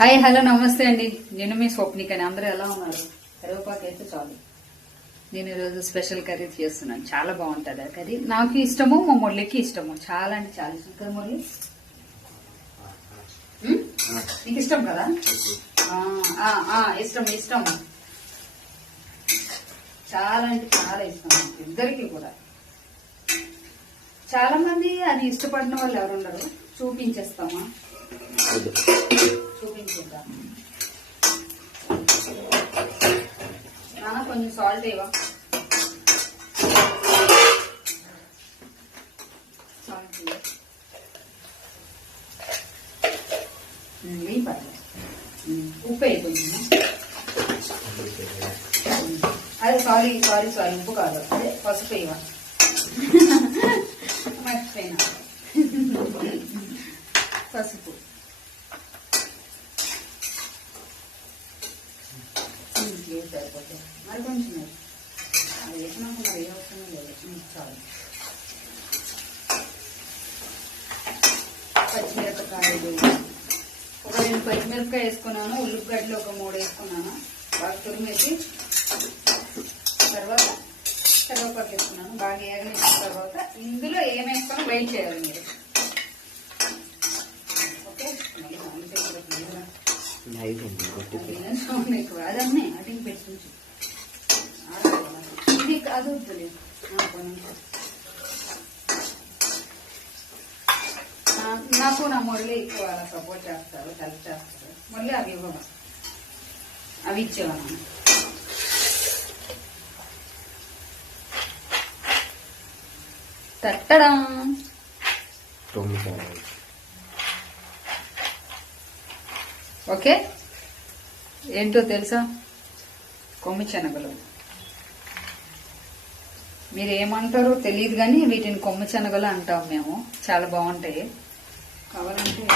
Hi hello నమస్తే అండి. నేను మీ స్వప్నికని. అందరూ ఎలా ఉన్నారు? కరివేపాకు అయితే చాలు. నేను ఈరోజు స్పెషల్ కర్రీ చేస్తున్నాను. చాలా బాగుంటుంది ఆ కర్రీ. నాకు ఇష్టము, మా మురళికి ఇష్టము. చాలా అంటే చాలా ఇష్టం కదా మురళి? నీకు ఇష్టం కదా? ఇష్టం ఇష్టం చాలా అంటే చాలా ఇష్టం ఇద్దరికి కూడా. చాలా మంది అది ఇష్టపడిన వాళ్ళు ఎవరు ఉండరు. చూపించేస్తామా? చూపించేద్దాం. నాన్న కొంచెం సాల్ట్ ఇవ్వ. సాల్ట్ ఏం పర్లేదు. ఉప్పు వేయి కొంచెం. అదే సారీ సారీ సారీ ఉప్పు కాదు, అదే పసుపు ఇవ్వ. మర్చిపోయినా. పసుపు సరిపోతుంది. మరి కొంచెం అది వేసినాక మరి ఏ అవసరం లేదు. చాలు. పచ్చిమిరపకాయలు ఒక 2 పచ్చిమిరపకాయ వేసుకున్నాను. ఉల్లిగడ్డలు ఒక 3 వేసుకున్నాను. బాగా తురిమేసి తర్వాత కరివేపాకు వేసుకున్నాను. బాగా ఏగనిచ్చిన తర్వాత ఇందులో ఏమేసుకొని వెయిట్ చేయాలి మీరు. ఓకే, అదన్నీ అడిగి పెట్టి ఇది అది వద్దులేదు. నాకు నా మురళి ఎక్కువ సపోర్ట్ చేస్తారు, హెల్ప్ చేస్తారు. మురళి అవి ఇవ్వవు, అవి ఇచ్చేవాళ్ళం. తట్టడా ఓకే. ఏంటో తెలుసా? కొమ్మి శనగలు. మీరు ఏమంటారో తెలియదు కానీ వీటిని కొమ్మి శనగలు అంటాం మేము. చాలా బాగుంటాయి. కావాలంటే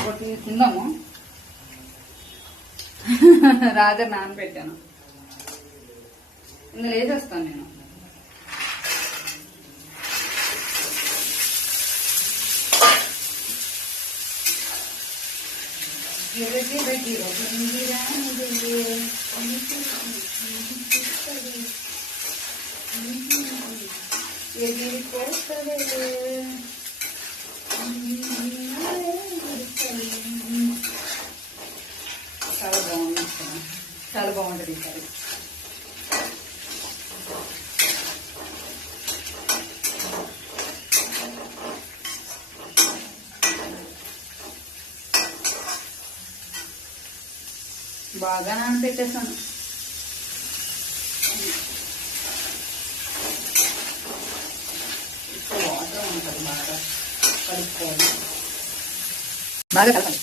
ఒకటి తిందాము. రాత్రి నానబెట్టాను. ఇందులో వేసేస్తాను నేను. చాలా బాగుంది, చాలా బాగుంటుంది ఈ కర్రీ. బాగా నానబెట్టేసాను. ఇప్పుడు వాటర్ ఉంటుంది, బాగా కలుపుకోవాలి. బాగా కలపాలి.